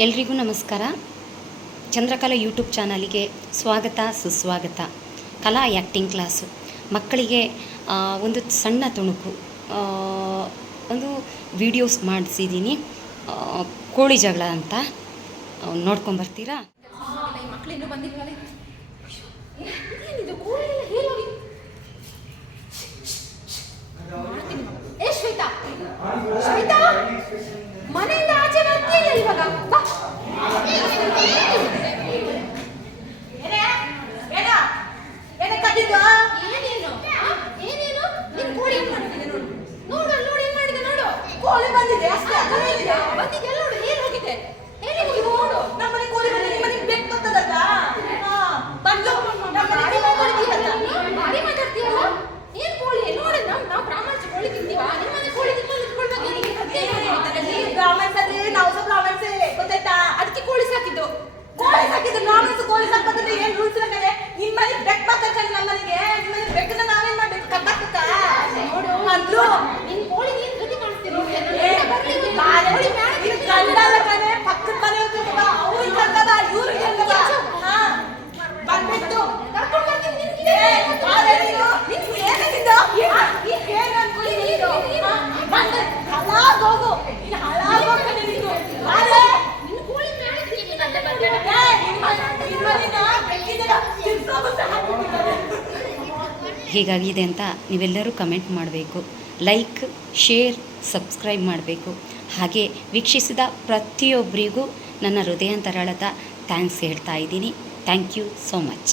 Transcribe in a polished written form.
ಎಲ್ರಿಗೂ ನಮಸ್ಕಾರ. ಚಂದ್ರಕಲಾ ಯೂಟ್ಯೂಬ್ ಚಾನಲಿಗೆ ಸ್ವಾಗತ ಸುಸ್ವಾಗತ. ಕಲಾ ಆ್ಯಕ್ಟಿಂಗ್ ಕ್ಲಾಸು ಮಕ್ಕಳಿಗೆ ಒಂದು ಸಣ್ಣ ತುಣುಕು ಒಂದು ವಿಡಿಯೋಸ್ ಮಾಡಿಸಿದ್ದೀನಿ. ಕೋಳಿ ಜಗಳ ಅಂತ ನೋಡ್ಕೊಂಬರ್ತೀರಾ? ಮಕ್ಕಳಿನ್ನೂ ಬಂದಿಲ್ಲ. ಶ್ವೇತಾ, ಶ್ವೇತಾ ಮನೆಯಿಂದ ಆಚೆ ಬರ್ತೀಯ ಇವಾಗ? ಕೋಳಿ ಬಂದಿದೆ ಅಷ್ಟೇ. ಬಂದಿದೆ ನೋಡು, ನೀರು ಹೋಗಿದೆ. ನೋಡು, ನಮ್ಮನೆ ಕೋಳಿ ಬಂದಿದೆ. ನಿಮ್ಮನೆ ಬೆಕ್ಕು ಬರ್ತದಲ್ಲ, ಬಂದು ಭಾರಿ ಮಾತಾಡ್ತೀಯಲ್ಲ. ಏನ್ ಕೋಳಿ ನೋಡ? ನಾವು ಬ್ರಾಹ್ಮಣ್ಸ್ ಕೋಳಿ ತಿಂತೀವ? ನಿಮ್ಮನೆ ಕೋಳಿ ತಿನ್ಕೊಂಡು ಬ್ರಾಹ್ಮಣ್ಸ್ ಅಂದ್ರೆ ನಾವು ಸಹ ಬ್ರಾಹ್ಮಣ್ಸೇ, ಗೊತ್ತಾಯ್ತಾ? ಅದಕ್ಕೆ ಕೋಳಿ ಸಾಕಿದ್ದು. ಬ್ರಾಹ್ಮಣ್ಸ್ ಕೋಳಿ ಸಾಕ್ಬೇಕಂದ್ರೆ ಏನ್ ರೂಲ್ಸ್ ಇಲ್ಲ ಕಡೆ. ನಿಮ್ಮನೆ ಬೆಕ್ಕು ಬರ್ತದೆ, ನಮ್ಮನೆಗೆ ನಿಮ್ಮನೆ ಬೆಕ್ಕನ್ನ ನಾವೇನ್ ಮಾಡ್ಬೇಕು? ಕಟ್ಟಾಕ್ಬೇಕ? ನೋಡು ಅಂದ್ರು ನಿನ್ ಕೋಳಿ ನೀನ್ ಗತಿ ಕಾಣಿಸ್ತೀನಿ. ಗಂಡಲ್ಲ ಕಣೆ, ಪಕ್ಕದ ಮನೆ ಅವ್ರಿಗೆ ಗಂಡದ, ಇವ್ರಿಗೆ ಗಂಡದ. ಬಂದ್ಬಿಟ್ಟು ಕರ್ಕೊಂಡು ಬರ್ತೀನಿ. ಹೀಗಾಗಿದೆ ಅಂತ ನೀವೆಲ್ಲರೂ ಕಮೆಂಟ್ ಮಾಡಬೇಕು, ಲೈಕ್, ಶೇರ್, ಸಬ್ಸ್ಕ್ರೈಬ್ ಮಾಡಬೇಕು. ಹಾಗೆ ವೀಕ್ಷಿಸಿದ ಪ್ರತಿಯೊಬ್ಬರಿಗೂ ನನ್ನ ಹೃದಯಾಂತರಾಳದ ಥ್ಯಾಂಕ್ಸ್ ಹೇಳ್ತಾ ಇದ್ದೀನಿ. Thank you so much.